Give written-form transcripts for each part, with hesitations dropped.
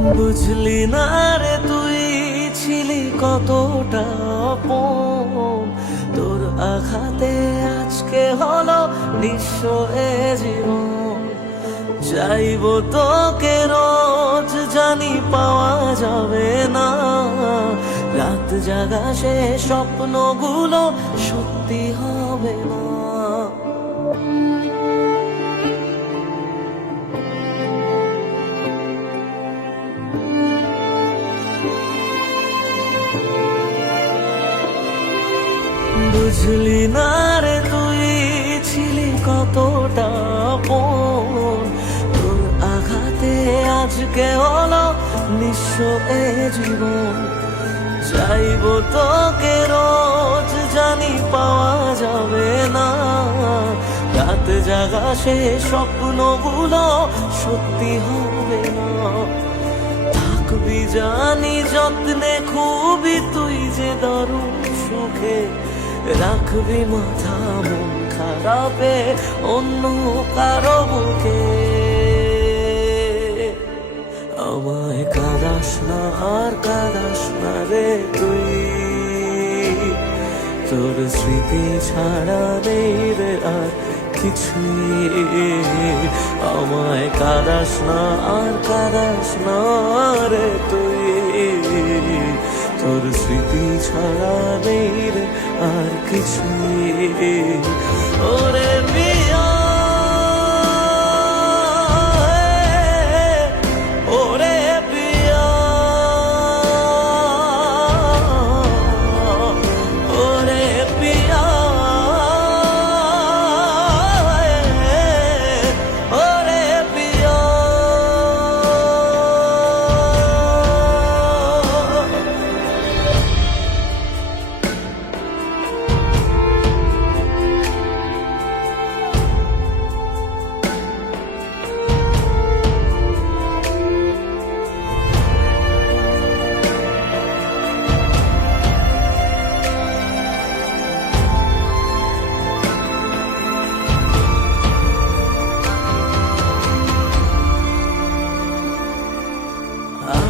বুঝলি না রে তুই ছিলি কতটা আপন, তোর আঘাতে আজকে হলো নিঃস্ব এ জীবন। চাইবো তোকে রোজ, জানি পাওয়া যাবে না, রাত জাগা সে স্বপ্নগুলো সত্যি হবে না। বুঝলি না রে তুই ছিলি কতটা আপন, তোর আঘাতে আজকে হলো নিঃস্ব এ জীবন। চাইবো তোকে রোজ, জানি পাওয়া যাবে না, রাত জাগা সে স্বপ্নগুলো সত্যি হবে না। থাকবি জানি যত্নে খুবই তুই যে দারুণ সুখে, রাখবি মাথা মন খারাপে অন্য কারো বুকে। আমায় কাঁদাস না আর কাঁদাস না রে তুই, তোর স্মৃতি ছাড়া নেই রে আর কিছুই। আমায় কাঁদাস না আর কাঁদাস না রে তুই, তোর স্মৃতি ছাড়া নেই রে আর কিছুই। ওরে পিয়া, ওরে পিয়া, ওরে পিয়া, ওরে পিয়া।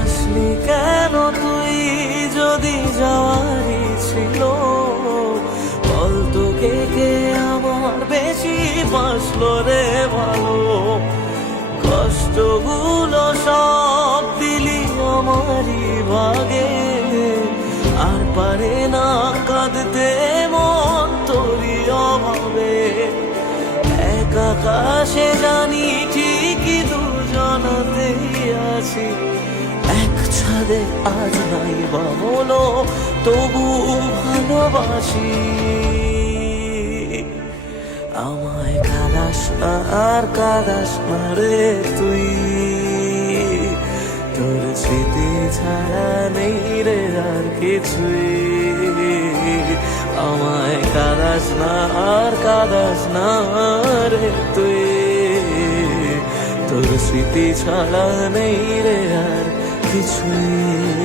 আসলি কেন তুই যদি যাওয়ারই ছিল, বল তোকে কে আমার বেশি বাসলো রে ভালো। কষ্টগুলো সব দিলি আমারই ভাগে, আর পারে না কাঁদতে মন তোরই অভাবে। এক আকাশে জানি ঠিকই দুজনাতেই আছি, এক ছাদে আজ নাই বা হলো তবু ভালোবাসি। আমায় কাঁদাস না আর কাঁদাস না রে তুই, তোর স্মৃতি ছাড়া নেই রে আর কিছুই। আমায় কাঁদাস না আর কাঁদাস না রে তুই, তোর স্মৃতি ছাড়া নেই রে আর কিছুই।